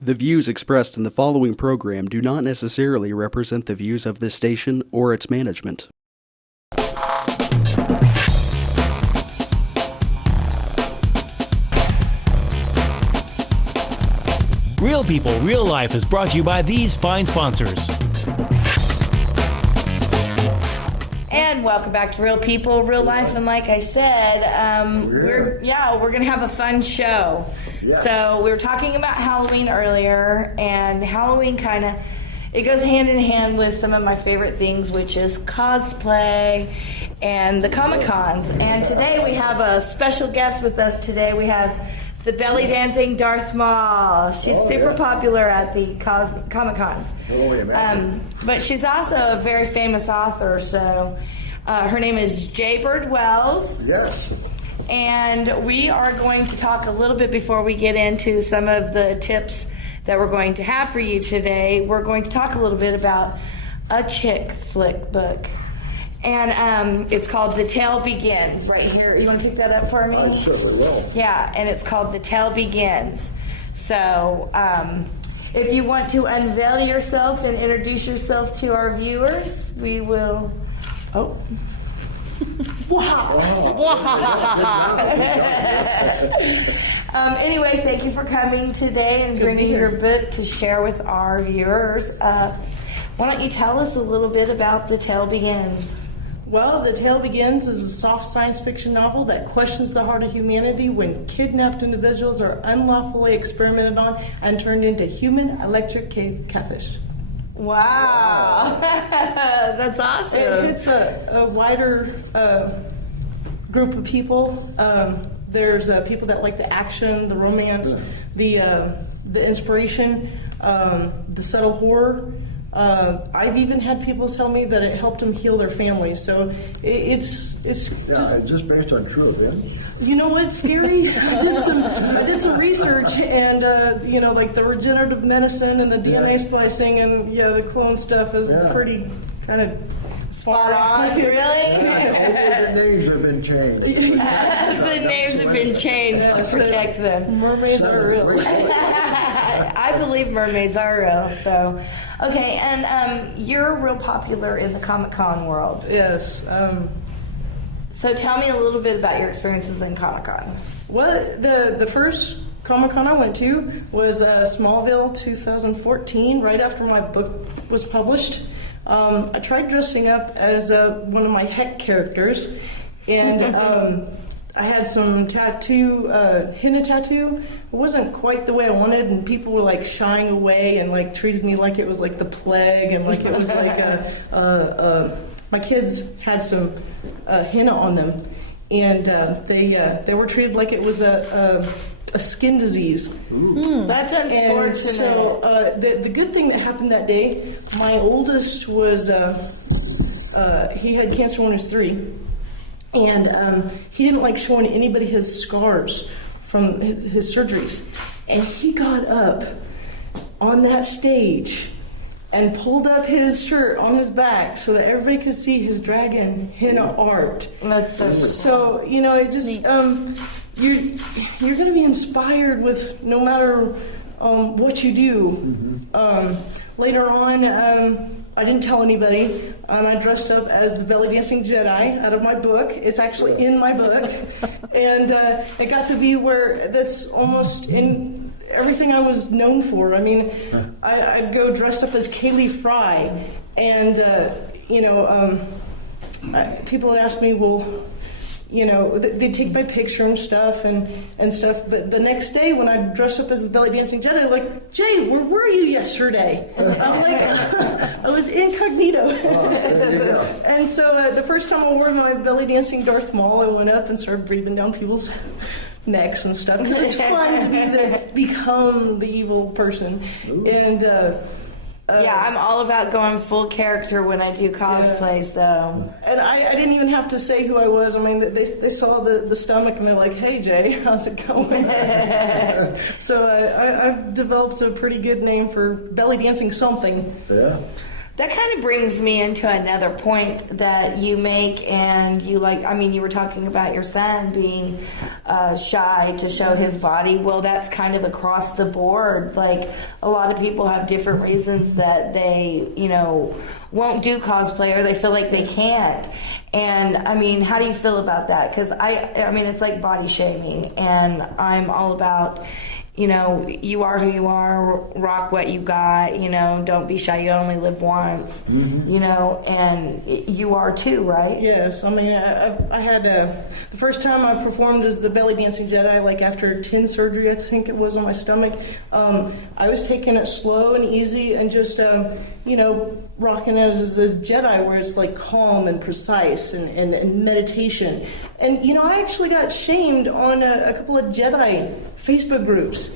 The views expressed in the following program do not necessarily represent the views of this station or its management. Real People, Real Life is brought to you by these fine sponsors. And welcome back to Real People, Real Life. And like I said, we're gonna have a fun show. Yeah. So we were talking about Halloween earlier, and Halloween it goes hand in hand with some of my favorite things, which is cosplay and the Comic-Cons. And today we have a special guest with us today. We have the belly dancing Darth Maul. She's super popular at the Comic-Cons. But she's also a very famous author, so her name is J. Bird Wells. Yes. And we are going to talk a little bit before we get into some of the tips that we're going to have for you today. We're going to talk a little bit about a chick flick book. And it's called The Tale Begins, right here. You want to pick that up for me? I certainly will. Yeah, and it's called The Tale Begins. So if you want to unveil yourself and introduce yourself to our viewers, we will... Oh. Wow. Anyway, thank you for coming today and bringing your book to share with our viewers. Why don't you tell us a little bit about The Tale Begins? Well, The Tale Begins is a soft science fiction novel that questions the heart of humanity when kidnapped individuals are unlawfully experimented on and turned into human electric cave catfish. Wow. That's awesome. It's a wider group of people. There's people that like the action, the romance, the inspiration, the subtle horror. I've even had people tell me that it helped them heal their families. So it's just based on true events. You know what's scary? I did some research, and like the regenerative medicine and the DNA splicing and the clone stuff is pretty kind of far on. Really? The names have been changed. The names have been changed to protect them. Mermaids are real. I believe mermaids are real. So, okay, and you're real popular in the Comic-Con world. Yes. So tell me a little bit about your experiences in Comic-Con. Well, the first Comic-Con I went to was Smallville 2014, right after my book was published. I tried dressing up as one of my Heck characters, and I had some henna tattoo. It wasn't quite the way I wanted, and people were like shying away and like treated me like it was like the plague, and like it was like my kids had some henna on them, and they were treated like it was a skin disease. That's unfortunate. And so the good thing that happened that day, my oldest was he had cancer when he was 3, and he didn't like showing anybody his scars from his surgeries, and he got up on that stage and pulled up his shirt on his back so that everybody could see his dragon henna art. That's so it just you're going to be inspired with no matter what you do. Later on, I didn't tell anybody, and I dressed up as the belly dancing Jedi out of my book. It's actually in my book, and it got to be where that's almost in everything I was known for. I mean, I'd go dressed up as Kaylee Fry, and people would ask me, well, they'd take my picture and stuff and stuff. But the next day when I dressed up as the belly dancing Jedi, they're like, Jay, where were you yesterday? I'm like, I was incognito. And so the first time I wore my belly dancing Darth Maul, I went up and started breathing down people's necks and stuff. Because it's fun to become the evil person. And I'm all about going full character when I do cosplay, so... And I didn't even have to say who I was. I mean, they saw the stomach and they're like, hey, Jay, how's it going? So I've developed a pretty good name for belly dancing something. Yeah. That kind of brings me into another point that you make, and you were talking about your son being shy to show his body. Well, that's kind of across the board. Like, a lot of people have different reasons that they, won't do cosplay, or they feel like they can't. And I mean, how do you feel about that? Because I mean, it's like body shaming, and I'm all about, you are who you are, rock what you got, don't be shy, you only live once, and you are too, right? Yes, I mean, I had, the first time I performed as the belly dancing Jedi, like after 10 surgery, I think it was, on my stomach, I was taking it slow and easy and just, rocking it as this Jedi where it's like calm and precise and meditation. And, I actually got shamed on a couple of Jedi Facebook groups.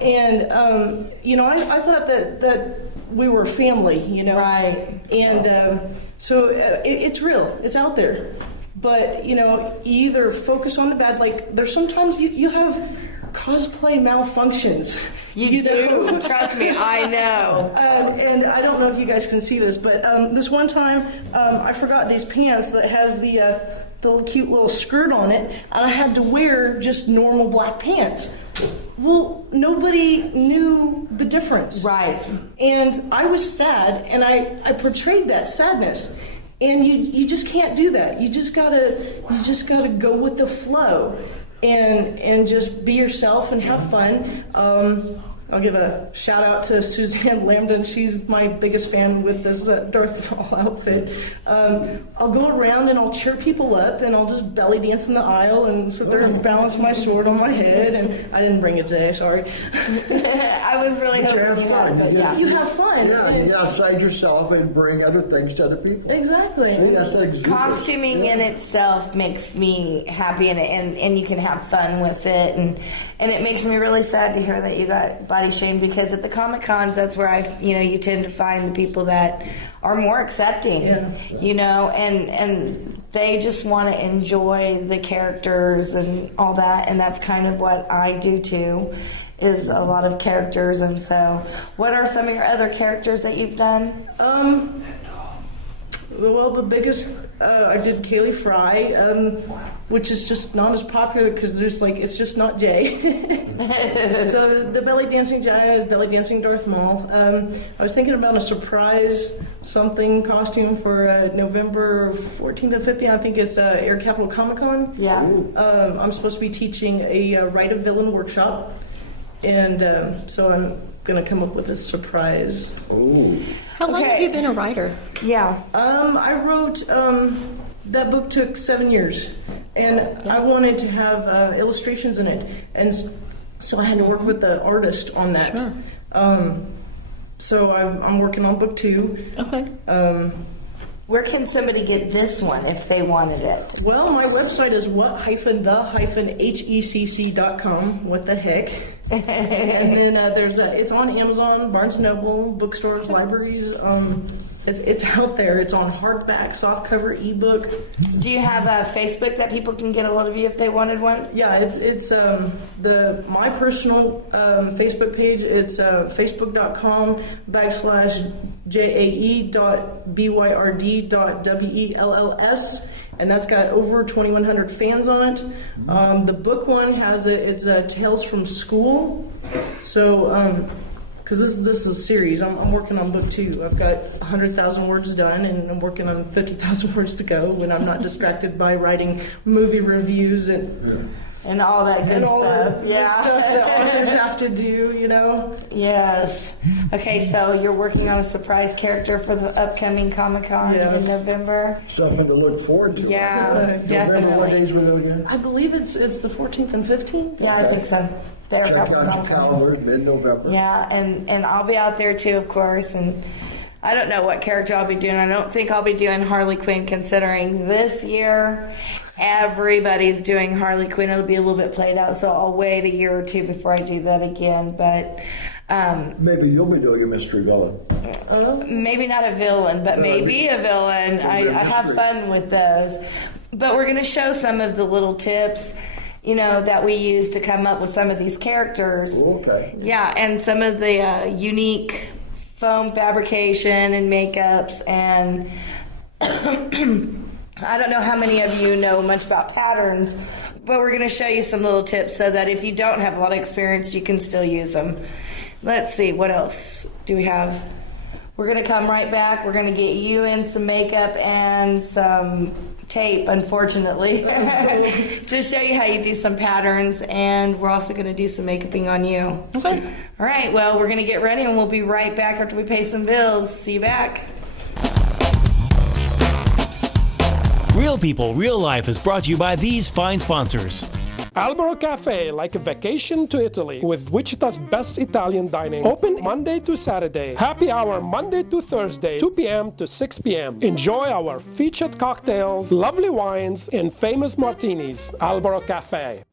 And, I thought that we were family, Right. And so it's real. It's out there. But, you either focus on the bad. Like, there's sometimes you have cosplay malfunctions. You do. Trust me, I know. And I don't know if you guys can see this, but this one time I forgot these pants that has the cute little skirt on it, and I had to wear just normal black pants. Well, nobody knew the difference. Right. And I was sad, and I portrayed that sadness. And you just can't do that. You just gotta go with the flow and just be yourself and have fun. I'll give a shout out to Suzanne Lambden. She's my biggest fan with this Darth Maul outfit. I'll go around and I'll cheer people up, and I'll just belly dance in the aisle and sit there and balance my sword on my head. And I didn't bring it today, sorry. I was really hoping you had, but yeah. You have fun. Yeah, you outside yourself and bring other things to other people. Exactly. See, that's the exhibit. Costuming in itself makes me happy, and you can have fun with it, and it makes me really sad to hear that you got body shamed, because at the Comic Cons, that's where you tend to find the people that are more accepting, and they just want to enjoy the characters and all that, and that's kind of what I do too, is a lot of characters. And so, what are some of your other characters that you've done? Well, the biggest, I did Kaylee Fry, which is just not as popular because it's just not Jay. So the belly dancing Jedi, belly dancing Darth Maul. I was thinking about a surprise costume for November 14th and 15th. I think it's Air Capital Comic Con. Yeah. I'm supposed to be teaching a Write a Villain workshop, and so I'm going to come up with a surprise. Oh. How long have you been a writer? Yeah. I wrote, that book took 7 years, and I wanted to have illustrations in it, and so I had to work with the artist on that. Sure. So I'm working on book 2. Okay. Where can somebody get this one if they wanted it? Well, my website is what-the-hecc.com. What the heck? And then it's on Amazon, Barnes & Noble, bookstores, libraries. It's out there. It's on hardback, softcover, ebook. Do you have a Facebook that people can get a hold of you if they wanted one? Yeah, it's my personal Facebook page. It's facebook.com/jae.byrd.wells, and that's got over 2,100 fans on it. The book one it's Tales from School. So, because this is a series, I'm working on book 2. I've got 100,000 words done, and I'm working on 50,000 words to go when I'm not distracted by writing movie reviews and all that good stuff. The stuff that authors have to do, Yes. Okay, so you're working on a surprise character for the upcoming Comic-Con in November. Something to look forward to. Yeah, definitely. November, what days were they again? I believe it's the 14th and 15th. Yeah, I think so. There are a Check couple out your Comic-Cons. calendars, mid-November. Yeah, and I'll be out there too, of course. And I don't know what character I'll be doing. I don't think I'll be doing Harley Quinn, considering this year everybody's doing Harley Quinn. It'll be a little bit played out, so I'll wait a year or two before I do that again. But maybe you'll be doing a mystery villain. maybe not a villain, but maybe a villain. I have fun with those. But we're going to show some of the little tips, that we use to come up with some of these characters. Okay. Yeah, and some of the unique foam fabrication and makeups, and I don't know how many of you know much about patterns, but we're going to show you some little tips so that if you don't have a lot of experience, you can still use them. Let's see, what else do we have? We're going to come right back. We're going to get you in some makeup and some tape, unfortunately, to show you how you do some patterns, and we're also going to do some makeuping on you. Okay. All right, well, we're going to get ready, and we'll be right back after we pay some bills. See you back. Real People, Real Life is brought to you by these fine sponsors. Albero Cafe, like a vacation to Italy, with Wichita's best Italian dining. Open Monday to Saturday. Happy hour Monday to Thursday, 2 p.m. to 6 p.m. Enjoy our featured cocktails, lovely wines, and famous martinis. Albero Cafe.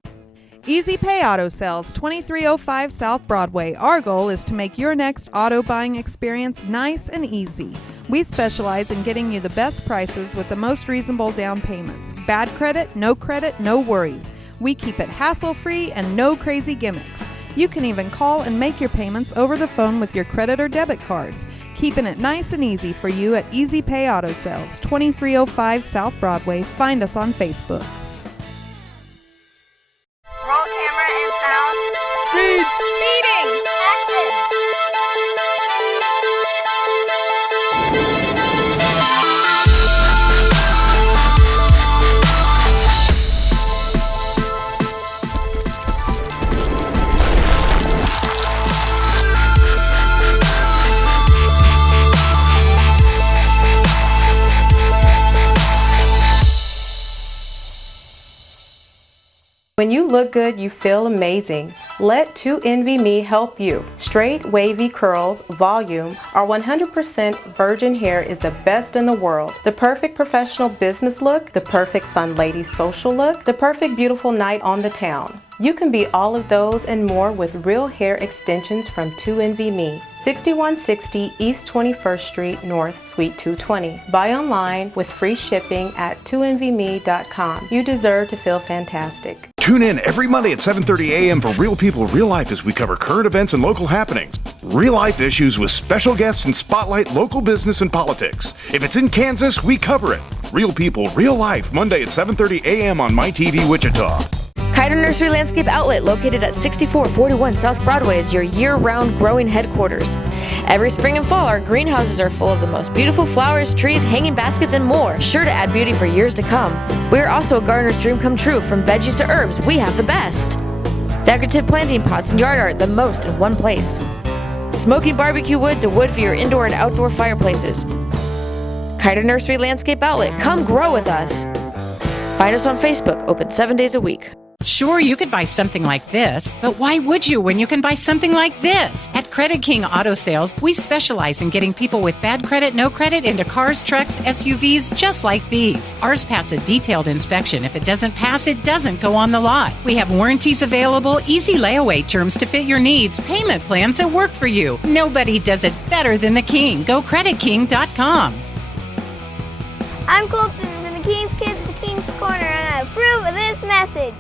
Easy Pay Auto Sales, 2305 South Broadway. Our goal is to make your next auto buying experience nice and easy. We specialize in getting you the best prices with the most reasonable down payments. Bad credit, no worries. We keep it hassle-free and no crazy gimmicks. You can even call and make your payments over the phone with your credit or debit cards. Keeping it nice and easy for you at Easy Pay Auto Sales, 2305 South Broadway. Find us on Facebook. Roll camera and sound. Speed! Speeding! Action! When you look good, you feel amazing. Let 2NVMe help you. Straight, wavy curls, volume, our 100% virgin hair is the best in the world. The perfect professional business look, the perfect fun lady social look, the perfect beautiful night on the town. You can be all of those and more with real hair extensions from 2NVMe. 6160 East 21st Street North, Suite 220. Buy online with free shipping at 2NVMe.com. You deserve to feel fantastic. Tune in every Monday at 7:30 a.m. for Real People, Real Life as we cover current events and local happenings. Real life issues with special guests and spotlight local business and politics. If it's in Kansas, we cover it. Real People, Real Life, Monday at 7:30 a.m. on MyTV Wichita. Kiter Nursery Landscape Outlet, located at 6441 South Broadway, is your year-round growing headquarters. Every spring and fall, our greenhouses are full of the most beautiful flowers, trees, hanging baskets, and more, sure to add beauty for years to come. We are also a gardener's dream come true. From veggies to herbs, we have the best. Decorative planting pots and yard art, the most in one place. Smoking barbecue wood to wood for your indoor and outdoor fireplaces. Kiter Nursery Landscape Outlet, come grow with us. Find us on Facebook, open 7 days a week. Sure, you could buy something like this, but why would you when you can buy something like this? At Credit King Auto Sales, we specialize in getting people with bad credit, no credit into cars, trucks, SUVs, just like these. Ours pass a detailed inspection. If it doesn't pass, it doesn't go on the lot. We have warranties available, easy layaway terms to fit your needs, payment plans that work for you. Nobody does it better than the King. Go creditking.com. I'm Colton from the King's Kids, the King's Corner, and I approve of this message.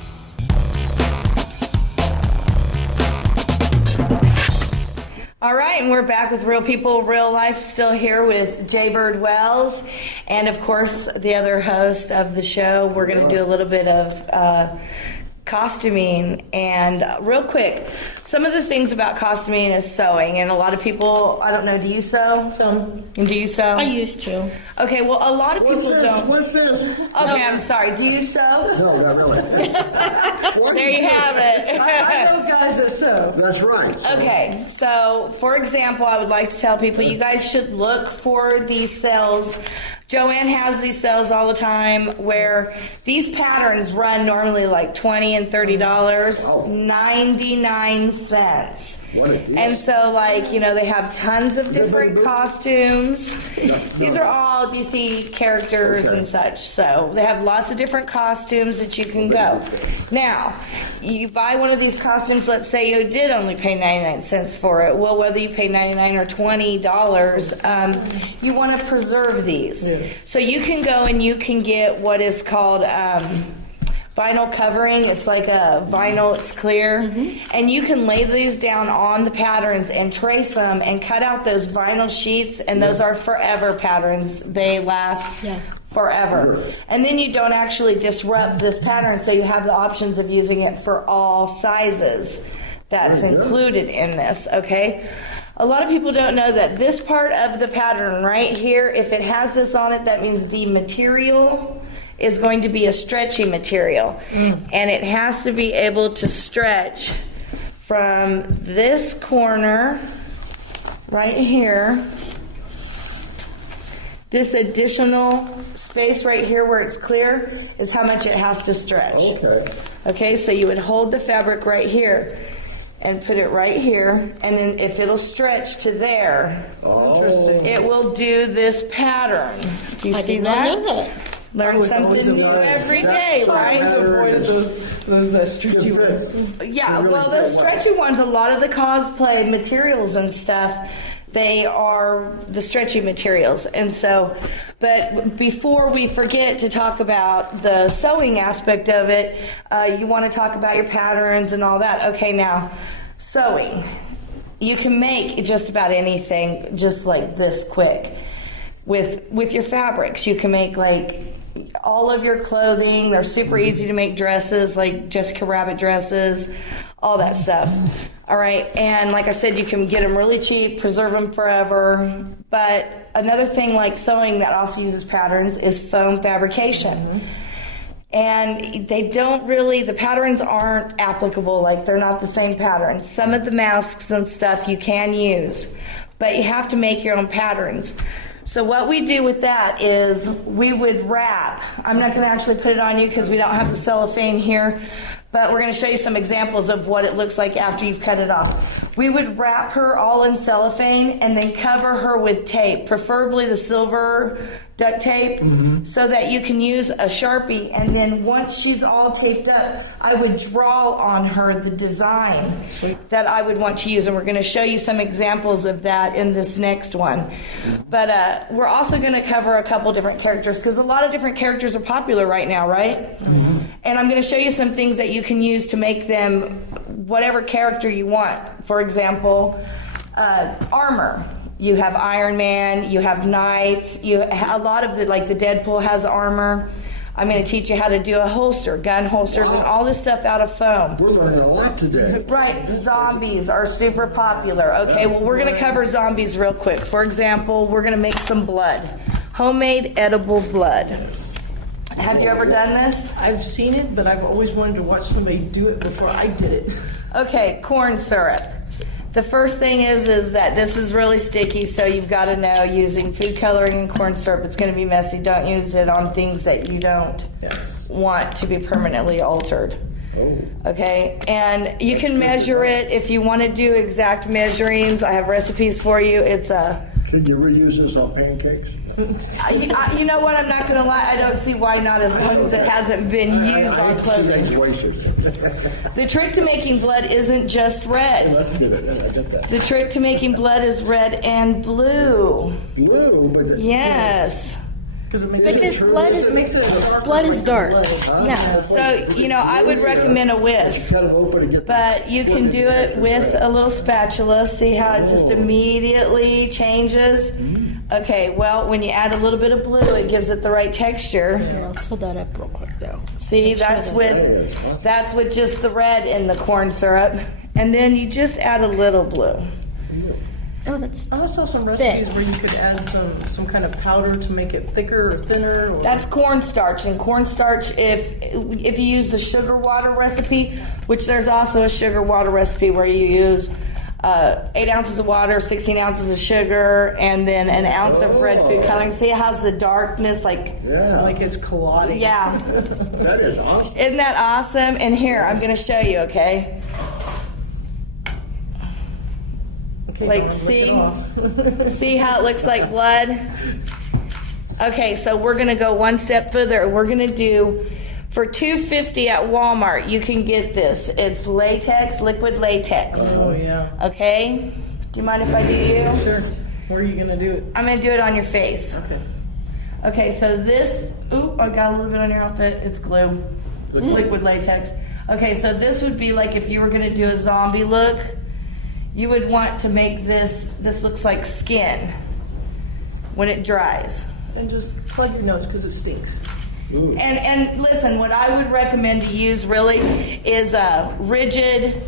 All right, and we're back with Real People, Real Life, still here with Jay Bird Wells, and of course, the other host of the show. We're going to do a little bit of costuming, and real quick, some of the things about costuming is sewing, and a lot of people, I don't know, do you sew? Some. And do you sew? I used to. Okay, well, a lot of people don't. What's this? Okay, I'm sorry. Do you sew? No, not really. There you have it. I know guys that sew. That's right. Okay, so for example, I would like to tell people you guys should look for these sales. Joanne has these sales all the time where these patterns run normally like $20 and $30, 99 cents. And so, like, you know, they have tons of different costumes. These are all DC characters and such. So they have lots of different costumes that you can go. Now, you buy one of these costumes, let's say you did only pay 99 cents for it. Well, whether you pay $99 or $20, you want to preserve these. So you can go and you can get what is called vinyl covering. It's like a vinyl, it's clear. And you can lay these down on the patterns and trace them and cut out those vinyl sheets, and those are forever patterns. They last forever. And then you don't actually disrupt this pattern, so you have the options of using it for all sizes. That's included in this, okay? A lot of people don't know that this part of the pattern right here, if it has this on it, that means the material is going to be a stretchy material. And it has to be able to stretch from this corner right here, this additional space right here where it's clear is how much it has to stretch. Okay, so you would hold the fabric right here and put it right here, and then if it'll stretch to there, it will do this pattern. Do you see that? Learn something new every day, right? I avoided those stretchy ones. Yeah, well, those stretchy ones, a lot of the cosplay materials and stuff, they are the stretchy materials. And so, but before we forget to talk about the sewing aspect of it, you want to talk about your patterns and all that. Okay, now, sewing. You can make just about anything just like this quick. With your fabrics, you can make like all of your clothing. They're super easy to make dresses, like Jessica Rabbit dresses, all that stuff. All right, and like I said, you can get them really cheap, preserve them forever. But another thing like sewing that also uses patterns is foam fabrication. And they don't really, the patterns aren't applicable, like they're not the same patterns. Some of the masks and stuff you can use, but you have to make your own patterns. So what we do with that is we would wrap. I'm not going to actually put it on you because we don't have the cellophane here, but we're going to show you some examples of what it looks like after you've cut it off. We would wrap her all in cellophane and then cover her with tape, preferably the silver duct tape, so that you can use a Sharpie, and then once she's all taped up, I would draw on her the design that I would want to use, and we're going to show you some examples of that in this next one. But we're also going to cover a couple different characters, because a lot of different characters are popular right now, right? And I'm going to show you some things that you can use to make them whatever character you want. For example, armor. You have Iron Man, you have knights, a lot of the, like the Deadpool has armor. I'm going to teach you how to do a holster, gun holsters, and all this stuff out of foam. We're learning a lot today. Right, zombies are super popular. Okay, well, we're going to cover zombies real quick. For example, we're going to make some blood, homemade edible blood. Have you ever done this? I've seen it, but I've always wanted to watch somebody do it before I did it. Okay, corn syrup. The first thing is that this is really sticky, so you've got to know using food coloring and corn syrup, it's going to be messy. Don't use it on things that you don't want to be permanently altered. Okay, and you can measure it if you want to do exact measurings. I have recipes for you. It's a... Can you reuse this on pancakes? You know what? I'm not going to lie. I don't see why not, as long as it hasn't been used on clothing. The trick to making blood isn't just red. The trick to making blood is red and blue. Blue? But yes. Because blood is dark. Yeah. So, you know, I would recommend a whisk, but you can do it with a little spatula. See how it just immediately changes? Okay, well, when you add a little bit of blue, it gives it the right texture. Here, let's hold that up real quick, though. See, that's with just the red in the corn syrup. And then you just add a little blue. Oh, that's I saw some recipes where you could add some kind of powder to make it thicker or thinner. Or... That's cornstarch, and cornstarch, if you use the sugar water recipe, which there's also a sugar water recipe where you use 8 ounces of water, 16 ounces of sugar, and then an ounce of red food coloring. See, it has the darkness, like it's clotting. Yeah. That is awesome. Isn't that awesome? And here, I'm going to show you, okay? Like, see how it looks like blood? Okay, so we're going to go one step further. We're going to do, for $2.50 at Walmart, you can get this. It's latex, liquid latex. Oh, yeah. Okay? Do you mind if I do you? Sure. Where are you going to do it? I'm going to do it on your face. Okay. Okay, so this, I got a little bit on your outfit. It's glue. Liquid latex. Okay, so this would be like if you were going to do a zombie look, you would want to make this looks like skin when it dries. And just plug your nose because it stinks. And listen, what I would recommend to use really is a rigid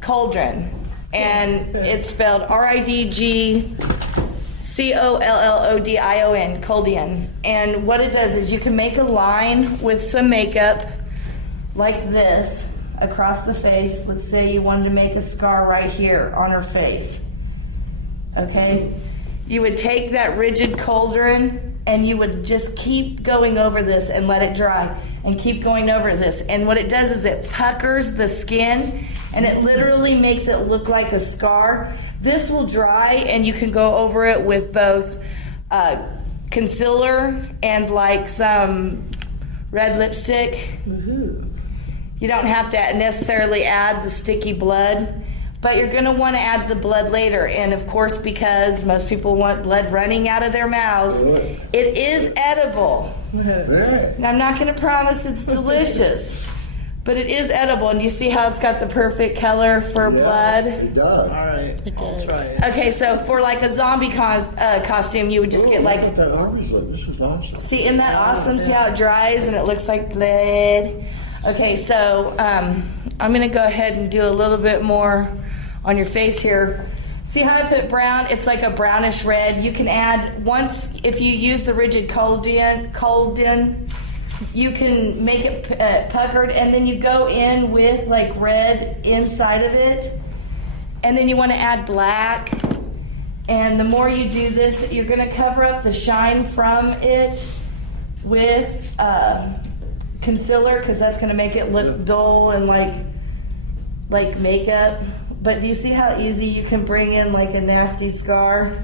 cauldron, and it's spelled RIDGCOLLODION, Coldion. And what it does is you can make a line with some makeup like this across the face. Let's say you wanted to make a scar right here on her face. Okay? You would take that rigid cauldron and you would just keep going over this and let it dry and keep going over this. And what it does is it puckers the skin and it literally makes it look like a scar. This will dry and you can go over it with both concealer and like some red lipstick. You don't have to necessarily add the sticky blood, but you're going to want to add the blood later. And of course, because most people want blood running out of their mouths, it is edible. And I'm not going to promise it's delicious, but it is edible. And you see how it's got the perfect color for blood? It does. All right, It does. I'll try it. Okay, so for like a zombie costume, you would just get like... Look at that army's look. This is awesome. See, isn't that awesome? See how it dries and it looks like blood? Okay, so I'm going to go ahead and do a little bit more on your face here. See how I put brown? It's like a brownish red. You can add, once, if you use the rigid cauldron, you can make it puckered, and then you go in with like red inside of it, and then you want to add black. And the more you do this, you're going to cover up the shine from it with concealer, because that's going to make it look dull and like makeup. But do you see how easy you can bring in like a nasty scar?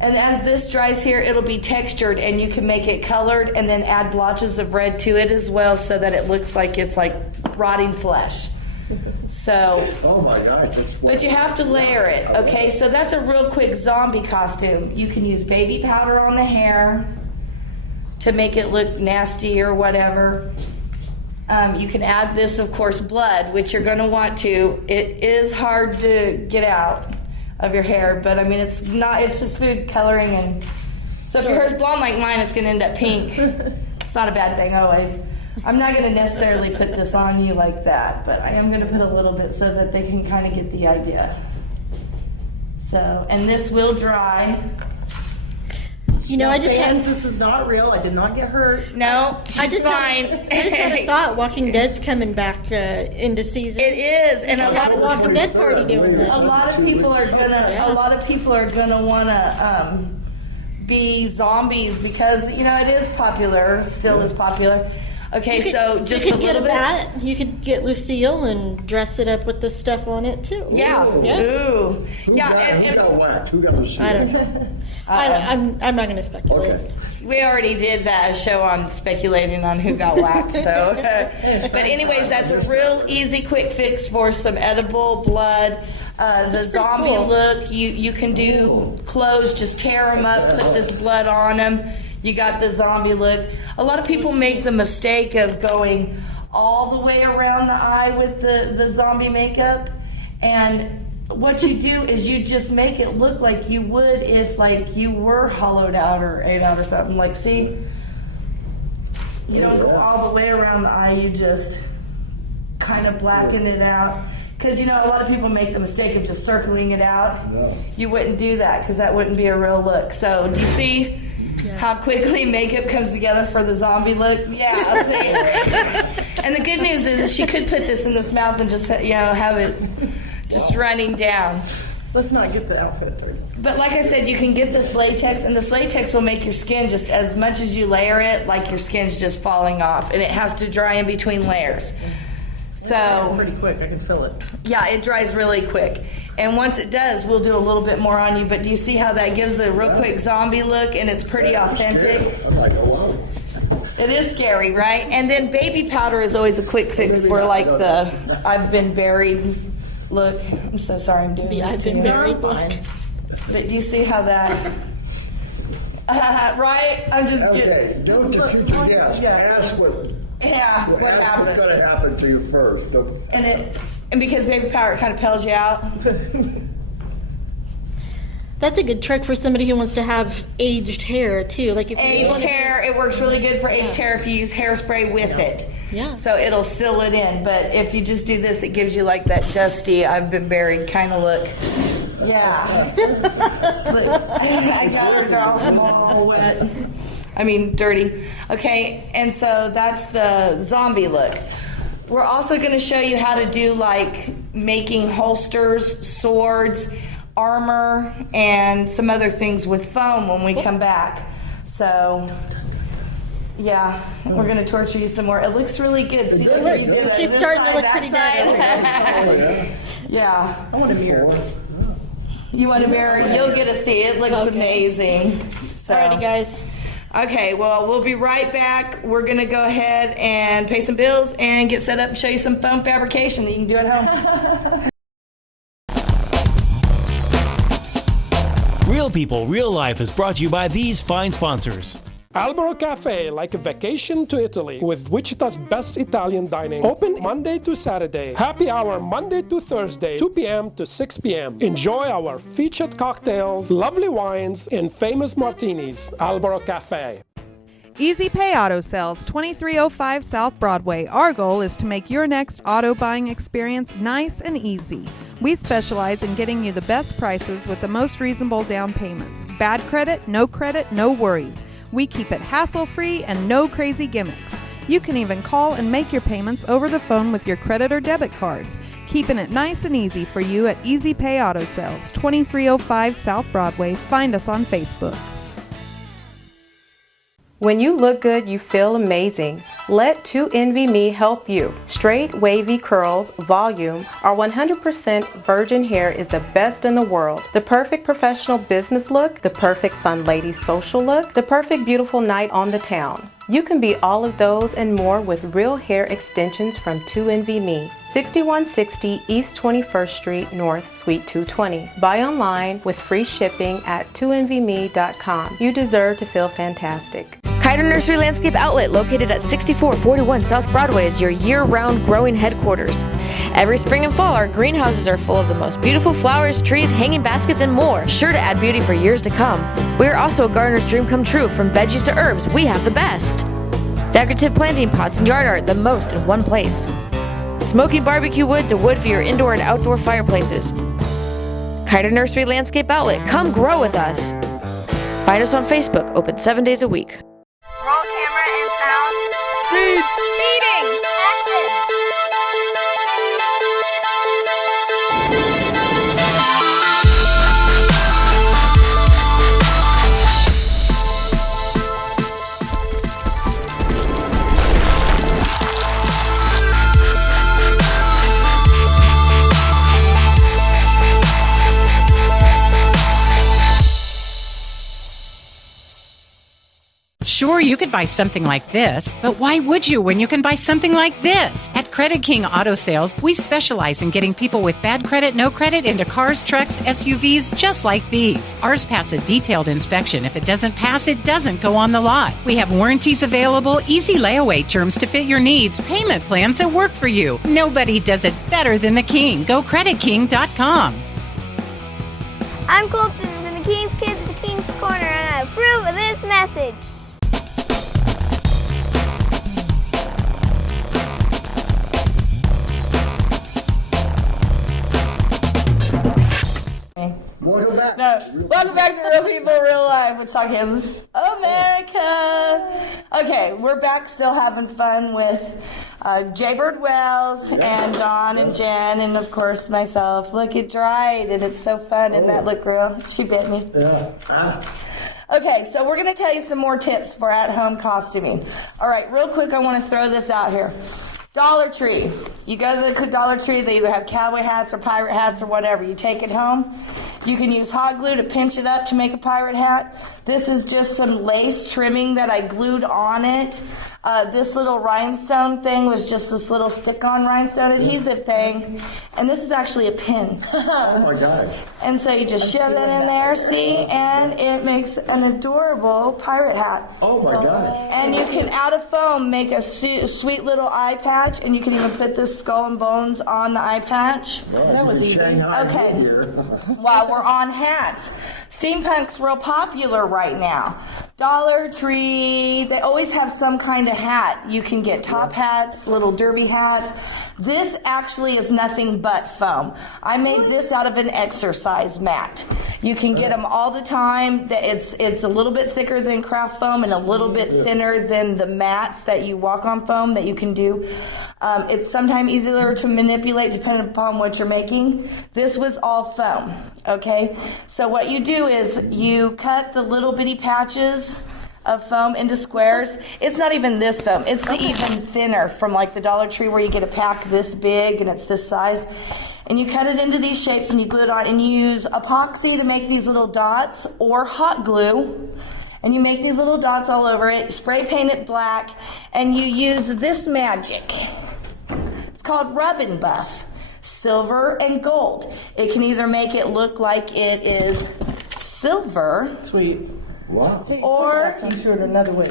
And as this dries here, it'll be textured, and you can make it colored and then add blotches of red to it as well, so that it looks like it's like rotting flesh. So, oh my gosh, that's but you have to layer it. Okay, so that's a real quick zombie costume. You can use baby powder on the hair to make it look nasty or whatever. You can add this, of course, blood, which you're going to want to. It is hard to get out of your hair, but I mean, it's just food coloring. And so if your hair's blonde like mine, it's going to end up pink. It's not a bad thing always. I'm not going to necessarily put this on you like that, but I am going to put a little bit so that they can kind of get the idea. So, and this will dry. You know, I just had, this is not real. I did not get hurt. No, she's fine. I just had a thought. Walking Dead's coming back into season. It is, and a lot of Walking Dead party doing this. A lot of people are gonna wanna be zombies because it is popular. Still is popular. Okay, so just a little bit. Bat. You could get Lucille and dress it up with the stuff on it too. Yeah. Ooh. Who got whacked? Who got Lucille? I don't know. I'm not going to speculate. Okay. We already did that show on speculating on who got whacked. So, but anyways, that's a real easy, quick fix for some edible blood. The zombie look, you can do clothes, just tear them up, put this blood on them. You got the zombie look. A lot of people make the mistake of going all the way around the eye with the zombie makeup, and what you do is you just make it look like you would if like you were hollowed out or ate out or something. Like, see, you don't go all the way around the eye, you just kind of blacken it out. Because, a lot of people make the mistake of just circling it out. No. You wouldn't do that because that wouldn't be a real look. So, do you see how quickly makeup comes together for the zombie look? Yeah, see. And the good news is she could put this in this mouth and just, have it just running down. Let's not get the outfit dirty. But like I said, you can get this latex, and this latex will make your skin, just as much as you layer it, like your skin's just falling off, and it has to dry in between layers. So pretty quick, I can feel it. Yeah, it dries really quick. And once it does, we'll do a little bit more on you. But do you see how that gives a real quick zombie look, and it's pretty authentic? I'm like, oh wow. It is scary, right? And then baby powder is always a quick fix for like the I've been buried look. I'm so sorry I'm doing this. I've been buried look. But do you see how that... right? I'm just Okay, don't the future guest ask what Yeah, what What's happened? going to happen to you first? And because baby powder kind of pels you out. That's a good trick for somebody who wants to have aged hair too. Like if you Aged want to- hair, it works really good for aged hair if you use hairspray with it. Yeah. So it'll seal it in. But if you just do this, it gives you like that dusty, I've been buried kind of look. Yeah. Look, I got her doll all wet. I mean, dirty. Okay, and so that's the zombie look. We're also going to show you how to do like making holsters, swords, armor, and some other things with foam when we come back. So, yeah, we're going to torture you some more. It looks really good. See, look what you did. She's This starting to side, look that pretty side. Yeah. I want a mirror. You want a mirror? You'll get to see. It looks amazing. So. Alrighty, guys. Okay, well, we'll be right back. We're going to go ahead and pay some bills and get set up and show you some foam fabrication that you can do at home. Real People, Real Life is brought to you by these fine sponsors. Albero Cafe, like a vacation to Italy, with Wichita's best Italian dining. Open Monday to Saturday. Happy hour Monday to Thursday, 2 p.m. to 6 p.m. Enjoy our featured cocktails, lovely wines, and famous martinis. Albero Cafe. Easy Pay Auto Sales, 2305 South Broadway. Our goal is to make your next auto buying experience nice and easy. We specialize in getting you the best prices with the most reasonable down payments. Bad credit, no worries. We keep it hassle-free and no crazy gimmicks. You can even call and make your payments over the phone with your credit or debit cards. Keeping it nice and easy for you at Easy Pay Auto Sales, 2305 South Broadway. Find us on Facebook. When you look good, you feel amazing. Let 2NVMe help you. Straight, wavy curls, volume, or 100% virgin hair is the best in the world. The perfect professional business look, the perfect fun lady social look, the perfect beautiful night on the town. You can be all of those and more with real hair extensions from 2NVMe. 6160 East 21st Street North, Suite 220. Buy online with free shipping at 2NVMe.com. You deserve to feel fantastic. Kiter Nursery Landscape Outlet, located at 6441 South Broadway, is your year-round growing headquarters. Every spring and fall, our greenhouses are full of the most beautiful flowers, trees, hanging baskets, and more, sure to add beauty for years to come. We are also a gardener's dream come true. From veggies to herbs, we have the best. Decorative planting pots and yard art, the most in one place. Smoking barbecue wood to wood for your indoor and outdoor fireplaces. Kiter Nursery Landscape Outlet, come grow with us. Find us on Facebook, open 7 days a week. Roll camera and sound. Speed! Speeding! Action! Sure, you could buy something like this, but why would you when you can buy something like this? At Credit King Auto Sales, we specialize in getting people with bad credit, no credit into cars, trucks, SUVs just like these. Ours pass a detailed inspection. If it doesn't pass, it doesn't go on the lot. We have warranties available, easy layaway terms to fit your needs, payment plans that work for you. Nobody does it better than the King. Go creditking.com. I'm Colton from the King's Kids, the King's Corner, and I approve of this message. Welcome back. No. Welcome back to Real People, Real Life. We're talking America. Okay, we're back still having fun with Jaybird Wells and Dawn and Jen and, of course, myself. Look, it dried, and it's so fun. Isn't that look real? She bit me. Yeah. Okay, so we're going to tell you some more tips for at-home costuming. All right, real quick, I want to throw this out here. Dollar Tree. You go to the Dollar Tree, they either have cowboy hats or pirate hats or whatever. You take it home. You can use hot glue to pinch it up to make a pirate hat. This is just some lace trimming that I glued on it. This little rhinestone thing was just this little stick-on rhinestone adhesive thing. And this is actually a pin. Oh my gosh. And so you just shove it in there, see? And it makes an adorable pirate hat. Oh my gosh. And you can, out of foam, make a sweet little eye patch, and you can even put this skull and bones on the eye patch. That was easy. Okay. While we're on hats, steampunk's real popular right now. Dollar Tree, they always have some kind of hat. You can get top hats, little derby hats. This actually is nothing but foam. I made this out of an exercise mat. You can get them all the time. It's a little bit thicker than craft foam and a little bit thinner than the mats that you walk on foam that you can do. It's sometimes easier to manipulate depending upon what you're making. This was all foam, okay? So what you do is you cut the little bitty patches of foam into squares. It's not even this foam. It's the even thinner from like the Dollar Tree where you get a pack this big and it's this size. And you cut it into these shapes and you glue it on, and you use epoxy to make these little dots or hot glue. And you make these little dots all over it, spray paint it black, and you use this magic. It's called Rub and Buff, silver and gold. It can either make it look like it is silver. Sweet. Wow. Or I'm sure another way.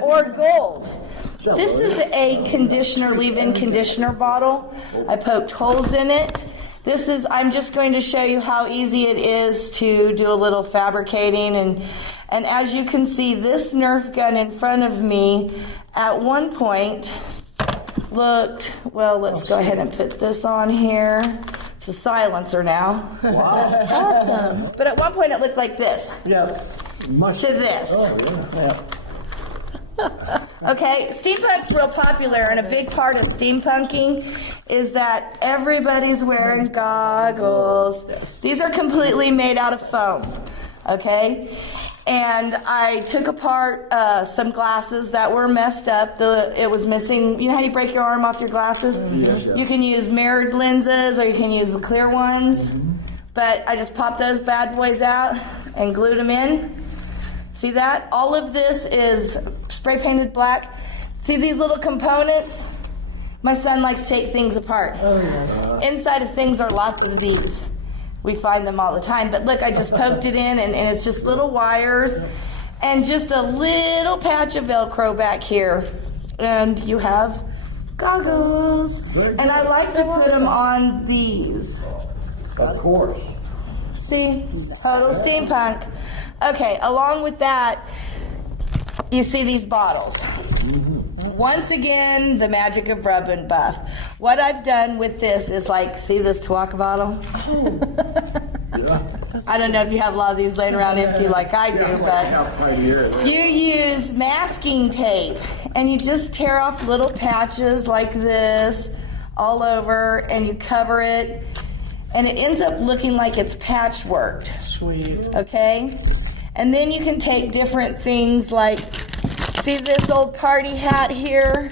or gold. This is a conditioner, leave-in conditioner bottle. I poked holes in it. I'm just going to show you how easy it is to do a little fabricating. And as you can see, this Nerf gun in front of me at one point looked, well, let's go ahead and put this on here. It's a silencer now. Wow. That's awesome. But at one point it looked like this. Yep. To this. Oh, yeah. Okay, steampunk's real popular, and a big part of steampunking is that everybody's wearing goggles. These are completely made out of foam, okay? And I took apart some glasses that were messed up. It was missing. You know how you break your arm off your glasses? Yes. You can use mirrored lenses or you can use the clear ones. But I just popped those bad boys out and glued them in. See that? All of this is spray painted black. See these little components? My son likes to take things apart. Oh, yes. Inside of things are lots of these. We find them all the time. But look, I just poked it in, and it's just little wires and just a little patch of Velcro back here. And you have goggles. And I like to put them on these. Of course. See? Total steampunk. Okay, along with that, you see these bottles. Once again, the magic of Rub and Buff. What I've done with this is like, see this Tuaca bottle? I don't know if you have a lot of these laying around empty like I do, but you use masking tape and you just tear off little patches like this all over and you cover it. And it ends up looking like it's patchworked. Sweet. Okay? And then you can take different things like, see this old party hat here?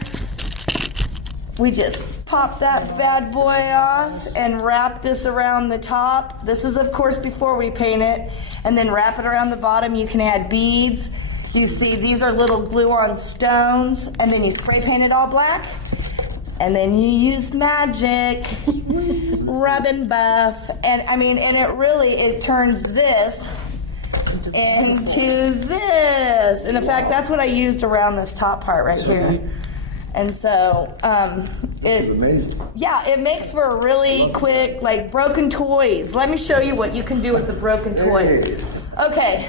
We just pop that bad boy off and wrap this around the top. This is, of course, before we paint it. And then wrap it around the bottom. You can add beads. You see, these are little glue-on stones. And then you spray paint it all black. And then you use magic, Rub and Buff, and I mean, and it turns this into this. And in fact, that's what I used around this top part right here. And so, it makes for a really quick, like broken toys. Let me show you what you can do with the broken toy. Okay.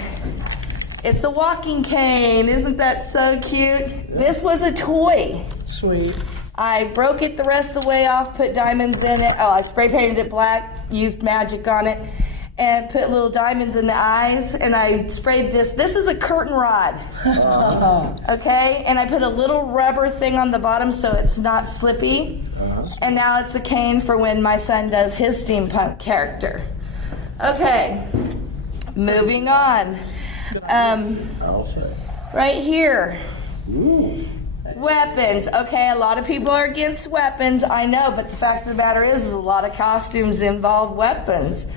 It's a walking cane. Isn't that so cute? This was a toy. Sweet. I broke it the rest of the way off, put diamonds in it. Oh, I spray painted it black, used magic on it, and put little diamonds in the eyes. And I sprayed this. This is a curtain rod. Okay? And I put a little rubber thing on the bottom so it's not slippy. And now it's a cane for when my son does his steampunk character. Okay. Moving on. Right here. Weapons. Okay, a lot of people are against weapons, I know, but the fact of the matter is a lot of costumes involve weapons.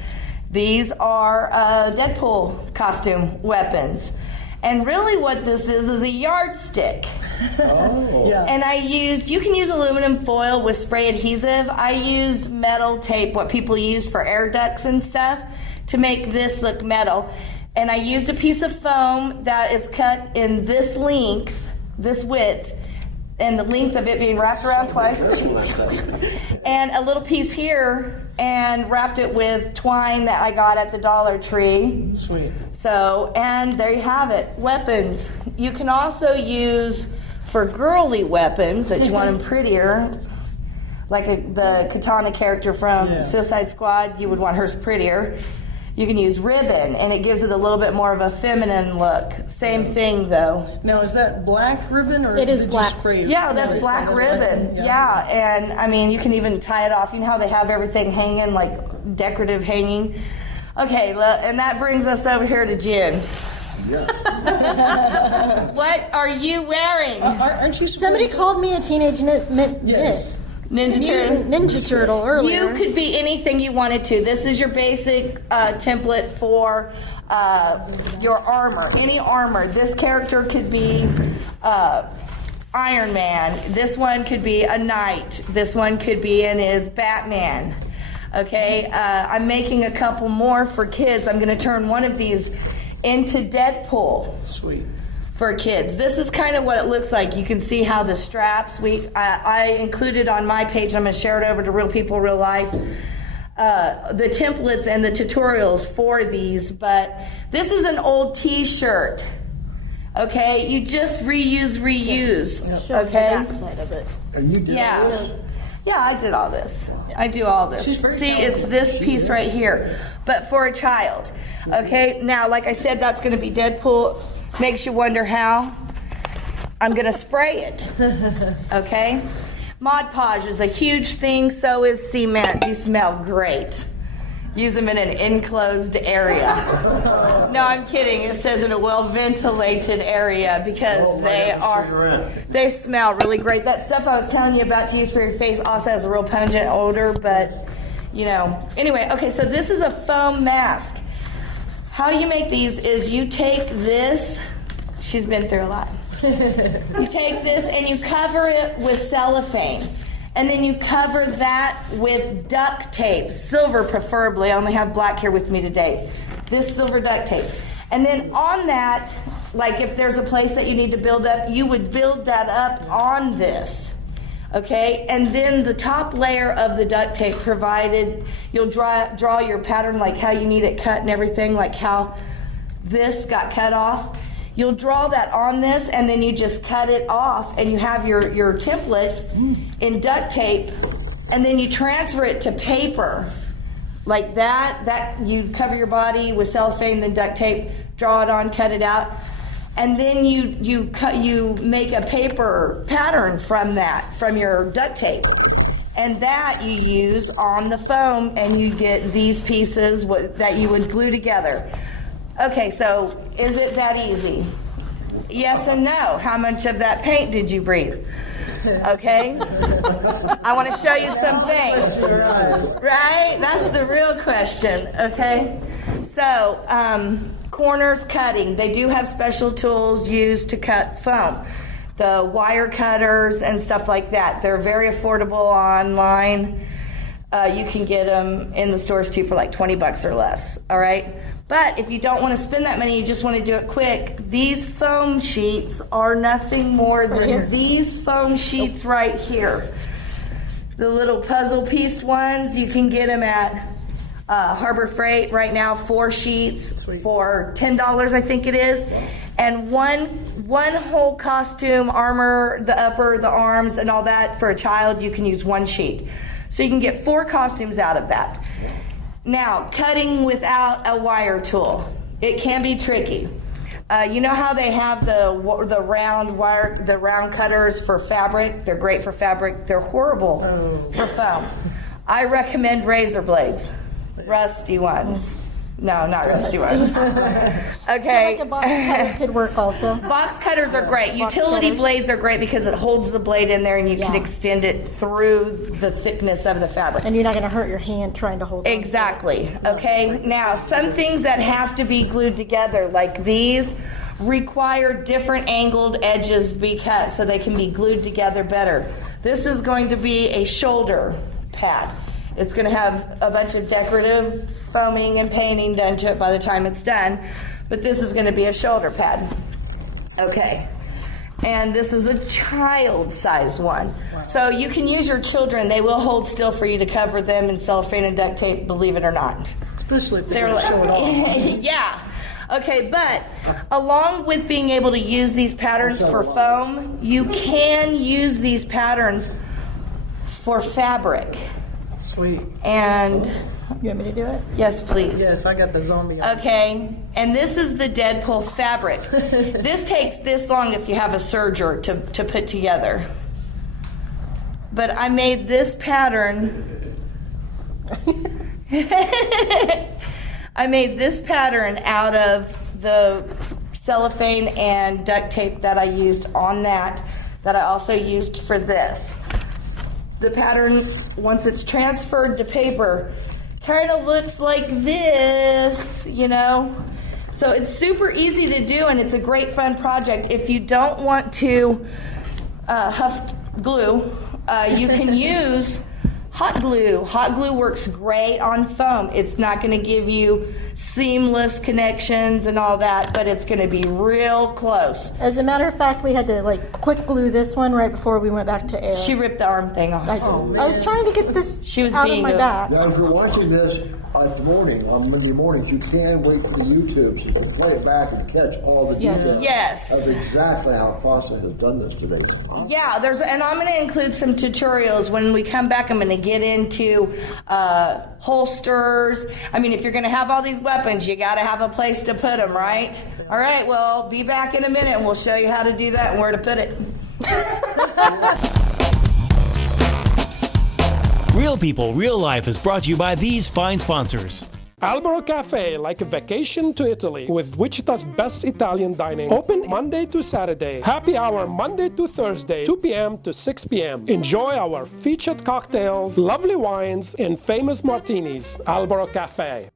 These are Deadpool costume weapons. And really what this is a yardstick. Oh. Yeah. And you can use aluminum foil with spray adhesive. I used metal tape, what people use for air ducts and stuff, to make this look metal. And I used a piece of foam that is cut in this length, this width, and the length of it being wrapped around twice. And a little piece here, and wrapped it with twine that I got at the Dollar Tree. Sweet. So, and there you have it, weapons. You can also use for girly weapons that you want them prettier, like the Katana character from Suicide Squad, you would want hers prettier. You can use ribbon, and it gives it a little bit more of a feminine look. Same thing, though. Now, is that black ribbon or It is did you black. spray it? Yeah, that's black ribbon. Yeah, and I mean, you can even tie it off. You know how they have everything hanging, like decorative hanging? Okay, and that brings us over here to Jen. What are you wearing? Aren't you Somebody called me a teenage Ninja Turtle earlier. You could be anything you wanted to. This is your basic template for your armor. Any armor. This character could be Iron Man. This one could be a knight. This one could be in his Batman. Okay, I'm making a couple more for kids. I'm going to turn one of these into Deadpool. Sweet. For kids. This is kind of what it looks like. You can see how the straps, I included on my page, I'm going to share it over to Real People, Real Life, the templates and the tutorials for these, but this is an old t-shirt. Okay, you just reuse. Show the Okay? backside of it. And you did all this? Yeah, I did all this. I do all this. See, it's this piece right here, but for a child. Okay, now, like I said, that's going to be Deadpool. Makes you wonder how. I'm going to spray it. Okay? Mod Podge is a huge thing, so is cement. These smell great. Use them in an enclosed area. No, I'm kidding. It says in a well-ventilated area because they smell really great. That stuff I was telling you about to use for your face also has a real pungent odor, but, you know. Anyway, okay, so this is a foam mask. How you make these is you take this, she's been through a lot. You take this and you cover it with cellophane. And then you cover that with duct tape, silver preferably. I only have black here with me today. This silver duct tape. And then on that, like if there's a place that you need to build up, you would build that up on this. Okay, and then the top layer of the duct tape provided, you'll draw your pattern like how you need it cut and everything, like how this got cut off. You'll draw that on this and then you just cut it off and you have your template in duct tape and then you transfer it to paper like that you cover your body with cellophane, then duct tape, draw it on, cut it out. And then you make a paper pattern from that, from your duct tape. And that you use on the foam and you get these pieces that you would glue together. Okay, so is it that easy? Yes and no. How much of that paint did you breathe? Okay? I want to show you some things. Right? That's the real question, okay? So, corners cutting. They do have special tools used to cut foam. The wire cutters and stuff like that. They're very affordable online. You can get them in the stores too for like $20 or less, all right? But if you don't want to spend that money, you just want to do it quick, these foam sheets are nothing more than these foam sheets right here. The little puzzle piece ones, you can get them at Harbor Freight right now, 4 sheets for $10, I think it is. And one whole costume, armor, the upper, the arms, and all that for a child, you can use 1 sheet. So you can get 4 costumes out of that. Now, cutting without a wire tool, it can be tricky. You know how they have the round cutters for fabric? They're great for fabric. They're horrible for foam. I recommend razor blades, rusty ones. No, not rusty ones. Okay. Like a box cutter could work also. Box cutters are great. Utility blades are great because it holds the blade in there and you can extend it through the thickness of the fabric. And you're not going to hurt your hand trying to hold it. Exactly. Okay. Now, some things that have to be glued together, like these, require different angled edges to be cut so they can be glued together better. This is going to be a shoulder pad. It's going to have a bunch of decorative foaming and painting done to it by the time it's done, but this is going to be a shoulder pad. Okay. And this is a child-sized one. Wow. So you can use your children. They will hold still for you to cover them in cellophane and duct tape, believe it or not. Especially if they're show it off. Yeah. Okay, but along with being able to use these patterns for foam, you can use these patterns for fabric. Sweet. And you want me to do it? Yes, please. Yes, I got the zombie. Okay, and this is the Deadpool fabric. This takes this long if you have a serger to put together. But I made this pattern. I made this pattern out of the cellophane and duct tape that I used on that I also used for this. The pattern, once it's transferred to paper, kind of looks like this, you know? So it's super easy to do, and it's a great fun project. If you don't want to huff glue, you can use hot glue. Hot glue works great on foam. It's not going to give you seamless connections and all that, but it's going to be real close. As a matter of fact, we had to like quick glue this one right before we went back to air. She ripped the arm thing off. I was trying to get this out of my back. Now, if you're watching this at the morning, on Monday mornings, you can wait for YouTube so you can play it back and catch all the details. Yes. Of exactly how Fawcett has done this today. Yeah, and I'm going to include some tutorials when we come back. I'm going to get into holsters. I mean, if you're going to have all these weapons, you got to have a place to put them, right? All right, well, be back in a minute and we'll show you how to do that and where to put it. Real People, Real Life is brought to you by these fine sponsors. Albero Cafe, like a vacation to Italy, with Wichita's best Italian dining. Open Monday to Saturday. Happy hour Monday to Thursday, 2 p.m. to 6 p.m. Enjoy our featured cocktails, lovely wines, and famous martinis. Albero Cafe.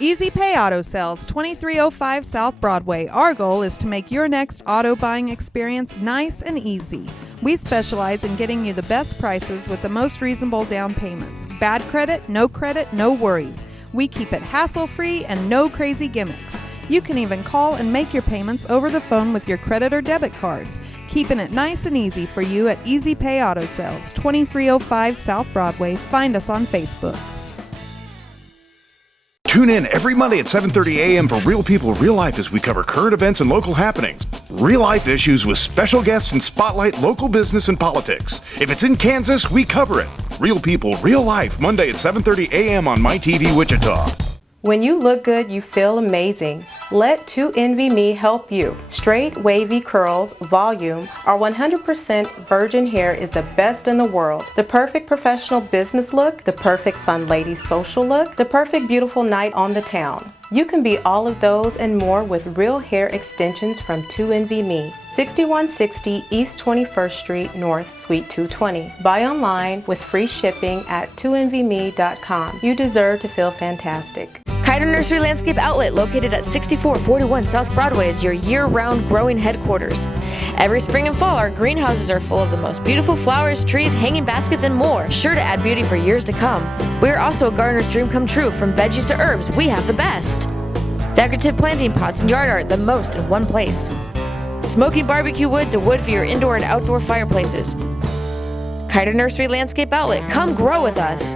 Easy Pay Auto Sales, 2305 South Broadway. Our goal is to make your next auto buying experience nice and easy. We specialize in getting you the best prices with the most reasonable down payments. Bad credit, no worries. We keep it hassle-free and no crazy gimmicks. You can even call and make your payments over the phone with your credit or debit cards. Keeping it nice and easy for you at Easy Pay Auto Sales, 2305 South Broadway. Find us on Facebook. Tune in every Monday at 7:30 a.m. for Real People, Real Life as we cover current events and local happenings. Real life issues with special guests and spotlight local business and politics. If it's in Kansas, we cover it. Real People, Real Life, Monday at 7:30 a.m. on MyTV Wichita. When you look good, you feel amazing. Let 2NVMe help you. Straight, wavy curls, volume, or 100% virgin hair is the best in the world. The perfect professional business look, the perfect fun lady social look, the perfect beautiful night on the town. You can be all of those and more with real hair extensions from 2NVMe. 6160 East 21st Street North, Suite 220. Buy online with free shipping at 2NVMe.com. You deserve to feel fantastic. Kiter Nursery Landscape Outlet, located at 6441 South Broadway, is your year-round growing headquarters. Every spring and fall, our greenhouses are full of the most beautiful flowers, trees, hanging baskets, and more, sure to add beauty for years to come. We are also a gardener's dream come true. From veggies to herbs, we have the best. Decorative planting pots and yard art, the most in one place. Smoking barbecue wood to wood for your indoor and outdoor fireplaces. Kiter Nursery Landscape Outlet, come grow with us.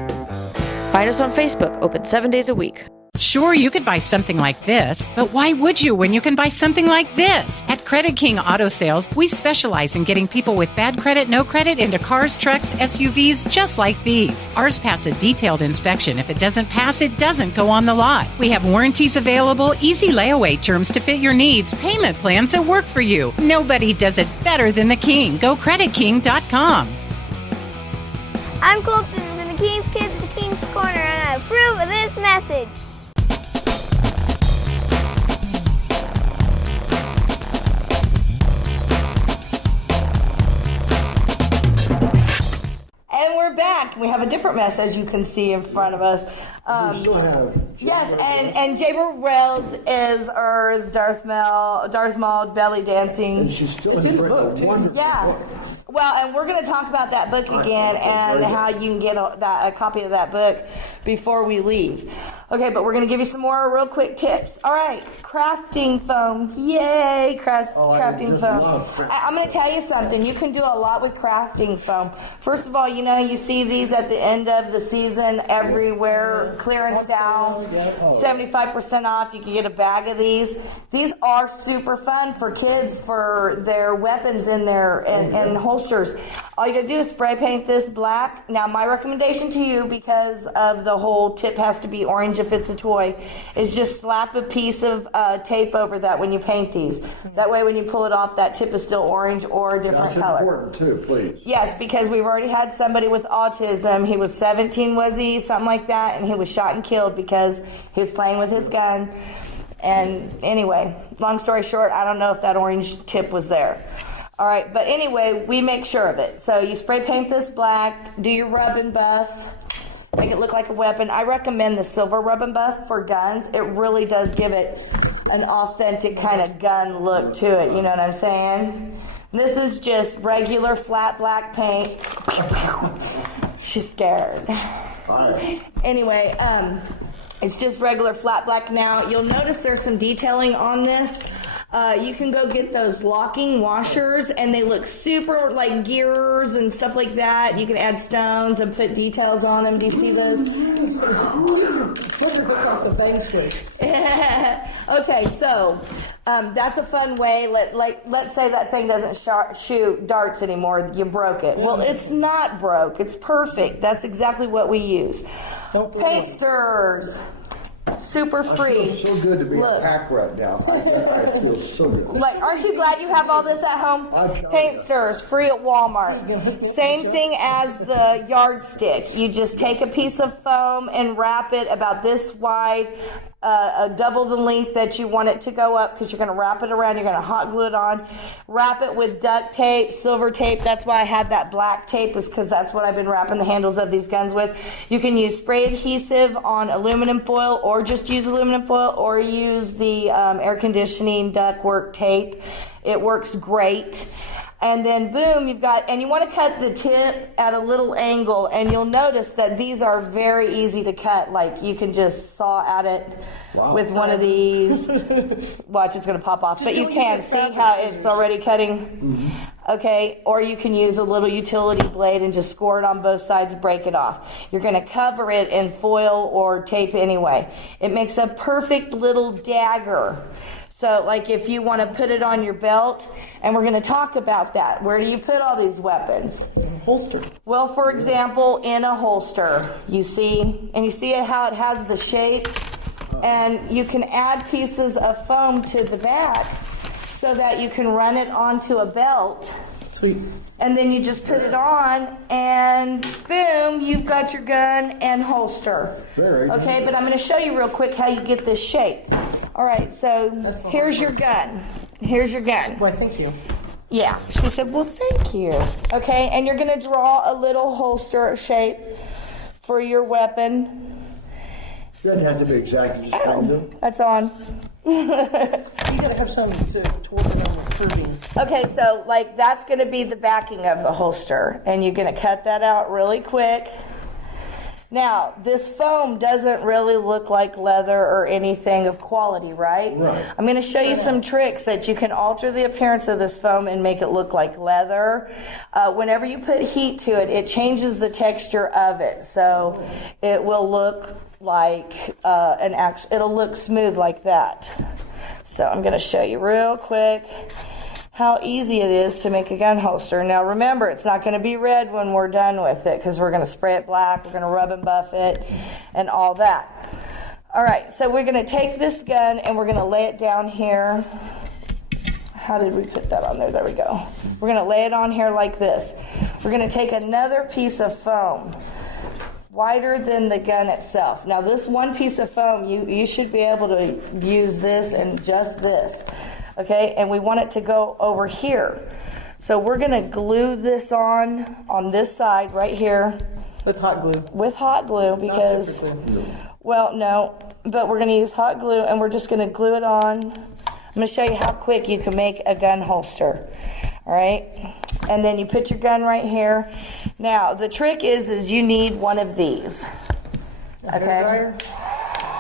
Find us on Facebook, open 7 days a week. Sure, you could buy something like this, but why would you when you can buy something like this? At Credit King Auto Sales, we specialize in getting people with bad credit, no credit into cars, trucks, SUVs, just like these. Ours pass a detailed inspection. If it doesn't pass, it doesn't go on the lot. We have warranties available, easy layaway terms to fit your needs, payment plans that work for you. Nobody does it better than the King. Go creditking.com. I'm Colton from the King's Kids, the King's Corner, and I approve of this message. a different mess, as you can see in front of us. We still have. Yes, and Jaber Rails is our Darth Maul belly dancing. And she's still in the book. Yeah. Well, and we're going to talk about that book again and how you can get a copy of that book before we leave. Okay, but we're going to give you some more real quick tips. All right, crafting foam. Yay, crafting foam. I'm going to tell you something. You can do a lot with crafting foam. First of all, you see these at the end of the season everywhere, clearance down, 75% off. You can get a bag of these. These are super fun for kids for their weapons in there and holsters. All you got to do is spray paint this black. Now, my recommendation to you, because of the whole tip has to be orange if it's a toy, is just slap a piece of tape over that when you paint these. That way when you pull it off, that tip is still orange or a different color. That's important too, please. Yes, because we've already had somebody with autism. He was 17, was he? Something like that. And he was shot and killed because he was playing with his gun. And anyway, long story short, I don't know if that orange tip was there. All right, but anyway, we make sure of it. So you spray paint this black, do your rub and buff, make it look like a weapon. I recommend the silver rub and buff for guns. It really does give it an authentic kind of gun look to it, you know what I'm saying? This is just regular flat black paint. She's scared. Anyway, it's just regular flat black. Now, you'll notice there's some detailing on this. You can go get those locking washers, and they look super like gears and stuff like that. You can add stones and put details on them. Do you see those? Okay, so that's a fun way. Let's say that thing doesn't shoot darts anymore. You broke it. Well, it's not broke. It's perfect. That's exactly what we use. Paint stirrers. Super free. I feel so good to be a pack rat now. I feel so good. Like, aren't you glad you have all this at home? Paint stirrers, free at Walmart. Same thing as the yardstick. You just take a piece of foam and wrap it about this wide, double the length that you want it to go up, because you're going to wrap it around. You're going to hot glue it on. Wrap it with duct tape, silver tape. That's why I had that black tape, is because that's what I've been wrapping the handles of these guns with. You can use spray adhesive on aluminum foil, or just use aluminum foil, or use the air conditioning ductwork tape. It works great. And then boom, you've got, and you want to cut the tip at a little angle, and you'll notice that these are very easy to cut. Like, you can just saw at it with one of these. Watch, it's going to pop off. But you can see how it's already cutting. Okay, or you can use a little utility blade and just score it on both sides, break it off. You're going to cover it in foil or tape anyway. It makes a perfect little dagger. So, like, if you want to put it on your belt, and we're going to talk about that. Where do you put all these weapons? In a holster. Well, for example, in a holster, you see, and you see how it has the shape, and you can add pieces of foam to the back so that you can run it onto a belt. Sweet. And then you just put it on, and boom, you've got your gun and holster. Okay, but I'm going to show you real quick how you get this shape. All right, so here's your gun. Here's your gun. Why, thank you. Yeah, she said, well, thank you. Okay, and you're going to draw a little holster shape for your weapon. Doesn't have to be exactly just kind of. That's on. You gotta have something to work it on with curving. Okay, so like that's going to be the backing of the holster, and you're going to cut that out really quick. Now, this foam doesn't really look like leather or anything of quality, right? Right. I'm going to show you some tricks that you can alter the appearance of this foam and make it look like leather. Whenever you put heat to it, it changes the texture of it, so it will look like it'll look smooth like that. So I'm going to show you real quick how easy it is to make a gun holster. Now remember, it's not going to be red when we're done with it, because we're going to spray it black, we're going to rub and buff it, and all that. All right, so we're going to take this gun and we're going to lay it down here. How did we put that on there? There we go. We're going to lay it on here like this. We're going to take another piece of foam, wider than the gun itself. Now this one piece of foam, you should be able to use this and just this. Okay, and we want it to go over here. So we're going to glue this on this side right here. With hot glue. With hot glue because, well, no, but we're going to use hot glue and we're just going to glue it on. I'm going to show you how quick you can make a gun holster. All right. And then you put your gun right here. Now, the trick is you need one of these. A hair dryer?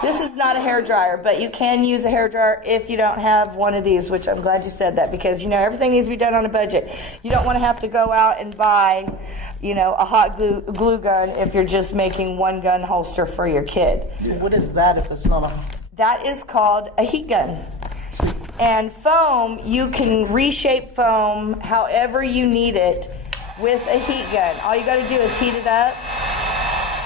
This is not a hair dryer, but you can use a hair dryer if you don't have one of these, which I'm glad you said that because, you know, everything needs to be done on a budget. You don't want to have to go out and buy, you know, a hot glue gun if you're just making one gun holster for your kid. So what is that if it's not a... That is called a heat gun. And foam, you can reshape foam however you need it with a heat gun. All you got to do is heat it up.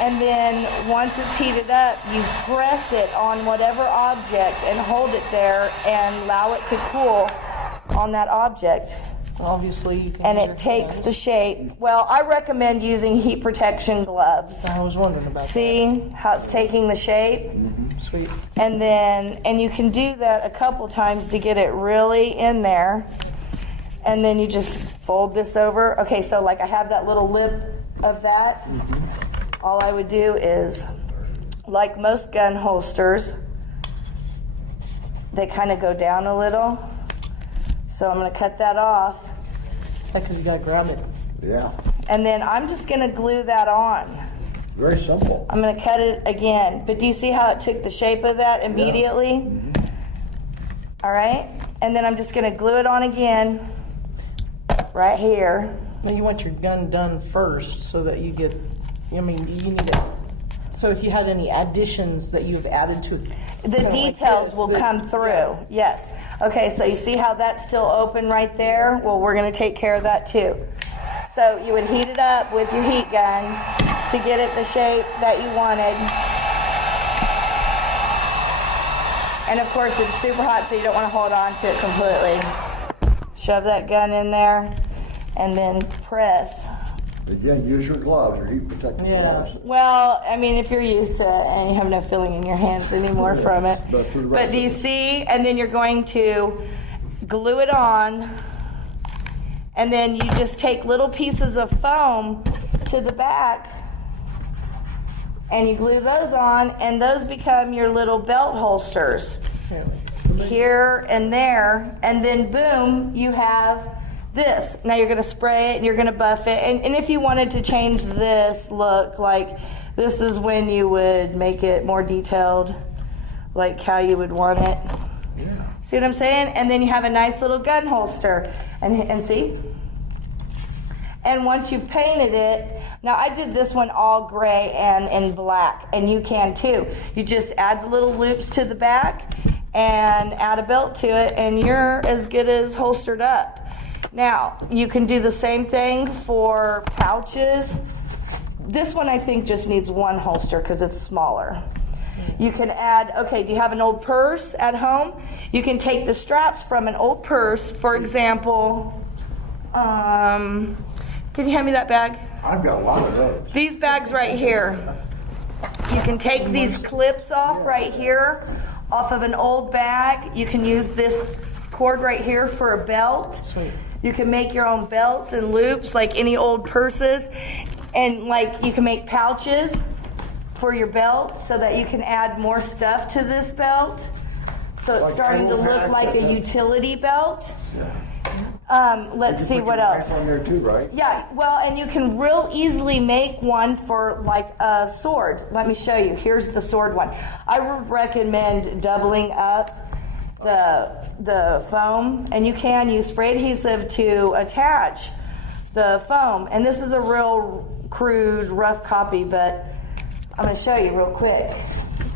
And then once it's heated up, you press it on whatever object and hold it there and allow it to cool on that object. Obviously, you can. And it takes the shape. Well, I recommend using heat protection gloves. I was wondering about See how it's taking the shape? Sweet. And you can do that a couple times to get it really in there. And then you just fold this over. Okay, so like I have that little lip of that. All I would do is, like most gun holsters, they kind of go down a little. So I'm going to cut that off. Because you got to grab it. Yeah. And then I'm just going to glue that on. Very simple. I'm going to cut it again. But do you see how it took the shape of that immediately? Yeah. All right. And then I'm just going to glue it on again right here. Now you want your gun done first so that you get... I mean, you need it. So if you had any additions that you've added to the details will come through. Yeah. Yes. Okay, so you see how that's still open right there? Well, we're going to take care of that too. So you would heat it up with your heat gun to get it the shape that you wanted. And of course, it's super hot, so you don't want to hold on to it completely. Shove that gun in there and then press. Again, use your gloves, your heat protective gloves. Well, I mean, if you're used to it and you have no feeling in your hands anymore from it. But do you see? And then you're going to glue it on. And then you just take little pieces of foam to the back. And you glue those on. And those become your little belt holsters. Here and there. And then boom, you have this. Now you're going to spray it and you're going to buff it. And if you wanted to change this look, like this is when you would make it more detailed, like how you would want it. Yeah. See what I'm saying? And then you have a nice little gun holster. And see? And once you've painted it, now I did this one all gray and in black, and you can too. You just add the little loops to the back and add a belt to it, and you're as good as holstered up. Now, you can do the same thing for pouches. This one I think just needs one holster because it's smaller. You can add, okay, do you have an old purse at home? You can take the straps from an old purse, for example. Can you hand me that bag? I've got a lot of those. These bags right here. You can take these clips off right here, off of an old bag. You can use this cord right here for a belt. Sweet. You can make your own belts and loops like any old purses. And like you can make pouches for your belt so that you can add more stuff to this belt. So it's like starting to look like a utility belt. Let's see what else. On there too, right? Yeah, well, and you can real easily make one for like a sword. Let me show you. Here's the sword one. I would recommend doubling up the foam, and you can use spray adhesive to attach the foam. And this is a real crude, rough copy, but I'm going to show you real quick.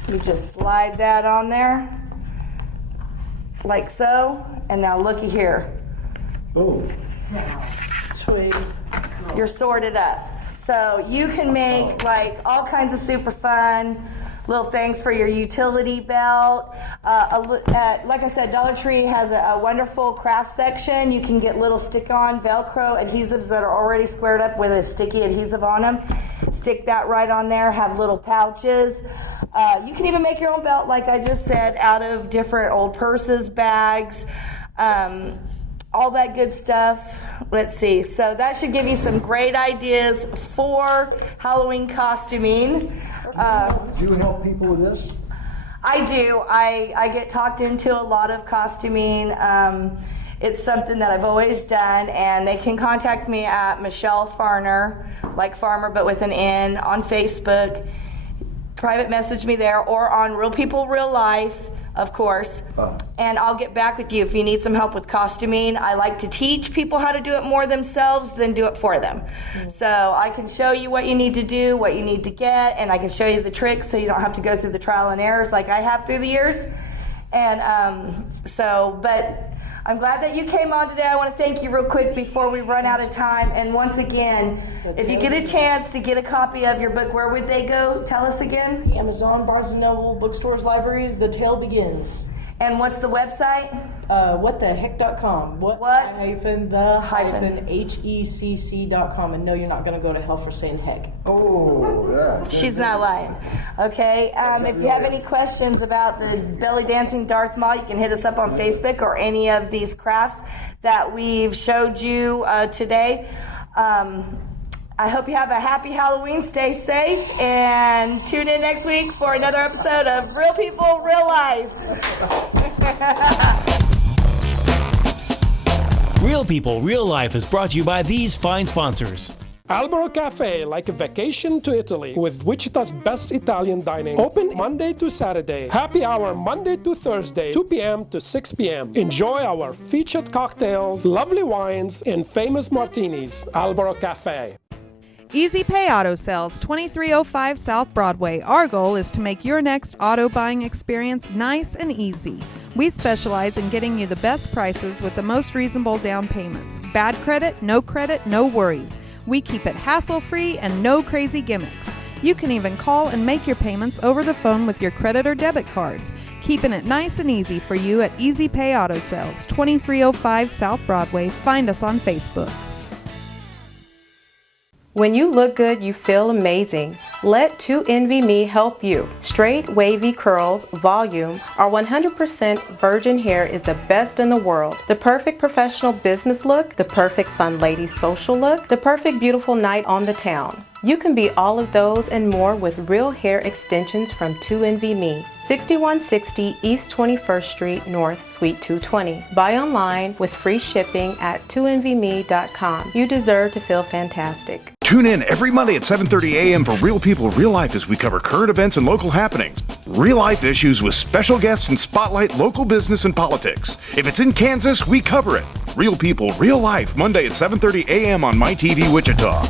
You just slide that on there, like so, and now looky here. Boom. Sweet. You're sorted up. So you can make like all kinds of super fun little things for your utility belt. Like I said, Dollar Tree has a wonderful craft section. You can get little stick-on Velcro adhesives that are already squared up with a sticky adhesive on them. Stick that right on there, have little pouches. You can even make your own belt, like I just said, out of different old purses, bags. all that good stuff. Let's see. So that should give you some great ideas for Halloween costuming. Do you help people with this? I do. I get talked into a lot of costuming. It's something that I've always done, and they can contact me at Michelle Farner, like farmer but with an N, on Facebook. Private message me there, or on Real People Real Life, of course, and I'll get back with you if you need some help with costuming. I like to teach people how to do it more themselves than do it for them. So I can show you what you need to do, what you need to get, and I can show you the tricks so you don't have to go through the trial and errors like I have through the years. And but I'm glad that you came on today. I want to thank you real quick before we run out of time. And once again, if you get a chance to get a copy of your book, where would they go? Tell us again. Amazon, Barnes & Noble, bookstores, libraries, The Tale Begins. And what's the website? Whattheheck.com. Hecc.com. And no, you're not going to go to hell for saying heck. Oh, yeah. She's not lying. Okay. If you have any questions about the belly dancing Darth Maul, you can hit us up on Facebook or any of these crafts that we've showed you today. I hope you have a happy Halloween. Stay safe and tune in next week for another episode of Real People, Real Life. Real People, Real Life is brought to you by these fine sponsors. Albero Cafe, like a vacation to Italy, with Wichita's best Italian dining. Open Monday to Saturday. Happy hour Monday to Thursday, 2 p.m. to 6 p.m. Enjoy our featured cocktails, lovely wines, and famous martinis. Albero Cafe. Easy Pay Auto Sales, 2305 South Broadway. Our goal is to make your next auto buying experience nice and easy. We specialize in getting you the best prices with the most reasonable down payments. Bad credit, no worries. We keep it hassle-free and no crazy gimmicks. You can even call and make your payments over the phone with your credit or debit cards. Keeping it nice and easy for you at Easy Pay Auto Sales, 2305 South Broadway. Find us on Facebook. When you look good, you feel amazing. Let 2NVMe help you. Straight, wavy curls, volume, or 100% virgin hair is the best in the world. The perfect professional business look, the perfect fun lady social look, the perfect beautiful night on the town. You can be all of those and more with real hair extensions from 2NVMe. 6160 East 21st Street North, Suite 220. Buy online with free shipping at 2NVMe.com. You deserve to feel fantastic. Tune in every Monday at 7:30 a.m. for Real People, Real Life as we cover current events and local happenings. Real life issues with special guests and spotlight local business and politics. If it's in Kansas, we cover it. Real People, Real Life, Monday at 7:30 a.m. on MyTV Wichita.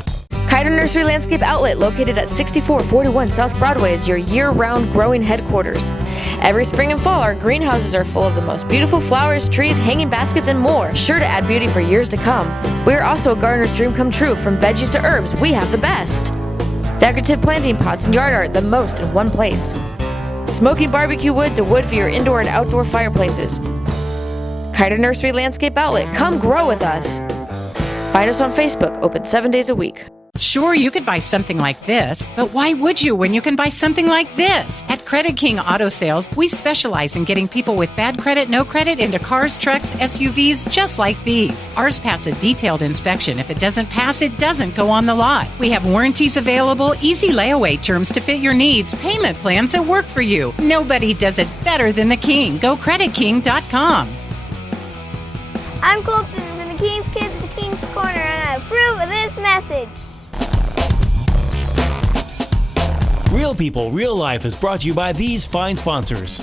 Kiter Nursery Landscape Outlet, located at 6441 South Broadway, is your year-round growing headquarters. Every spring and fall, our greenhouses are full of the most beautiful flowers, trees, hanging baskets, and more, sure to add beauty for years to come. We are also a gardener's dream come true. From veggies to herbs, we have the best. Decorative planting pots and yard art, the most in one place. Smoking barbecue wood to wood for your indoor and outdoor fireplaces. Kiter Nursery Landscape Outlet, come grow with us. Find us on Facebook, open 7 days a week. Sure, you could buy something like this, but why would you when you can buy something like this? At Credit King Auto Sales, we specialize in getting people with bad credit, no credit into cars, trucks, SUVs, just like these. Ours pass a detailed inspection. If it doesn't pass, it doesn't go on the lot. We have warranties available, easy layaway terms to fit your needs, payment plans that work for you. Nobody does it better than the King. Go creditking.com. I'm Colton from the King's Kids, the King's Corner, and I approve of this message. Real People, Real Life is brought to you by these fine sponsors.